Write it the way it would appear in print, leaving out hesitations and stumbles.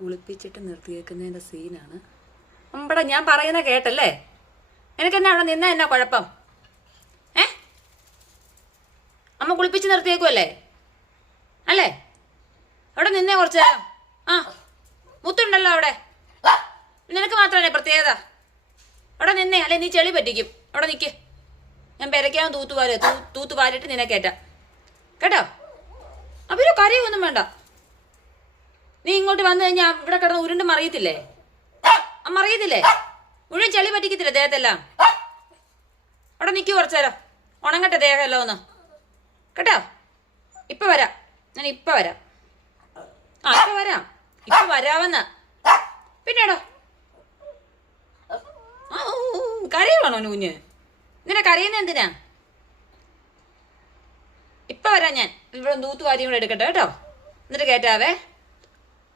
കുളിപ്പിച്ചിട്ട് നിർത്തിയേക്കുന്നതിൻ്റെ സീനാണ്. അമ്പടെ ഞാൻ പറയുന്ന കേട്ടല്ലേ? എനിക്കെന്നാ അവിടെ നിന്നാ എന്നാ കുഴപ്പം? അമ്മ കുളിപ്പിച്ച് നിർത്തിയേക്കുമല്ലേ അല്ലേ? അവിടെ നിന്നേ കുറച്ച് നേരം. ആ മുത്തുണ്ടല്ലോ അവിടെ, നിനക്ക് മാത്രമല്ലേ പ്രത്യേകത? അവിടെ നിന്നേ, അല്ലെ നീ ചെളി പറ്റിക്കും. അവിടെ നിൽക്ക്, ഞാൻ പെരയ്ക്കാൻ തൂത്തുപാലിട്ട് നിന്നെ കയറ്റാം കേട്ടോ. അവര് കരയൊന്നും വേണ്ട. നീ ഇങ്ങോട്ട് വന്നു കഴിഞ്ഞാൽ ഇവിടെ കിടന്ന് ഉരുണ്ട് മറിയത്തില്ലേ? മറിയത്തില്ലേ? മുഴുവൻ ചെളി പറ്റിക്കത്തില്ലേ ദേഹത്തെല്ലാം? അവിടെ നിൽക്കൂ കുറച്ചു നേരം, ഉണങ്ങട്ടെ ദേഹമല്ലോ ഒന്ന് കേട്ടോ. ഇപ്പൊ വരാം, ഞാൻ ഇപ്പൊ വരാം. ഇപ്പൊ വരാം, ഇപ്പൊ വരാമെന്ന. പിന്നെടോ കരയുവാണോ കുഞ്ഞ്? ഇങ്ങനെ കരയുന്ന എന്തിനാ? ഇപ്പൊ വരാം ഞാൻ. ഇവിടെ തൂത്തുവാരിയും കൂടെ എടുക്കട്ടെ കേട്ടോ, എന്നിട്ട് കയറ്റാവേ.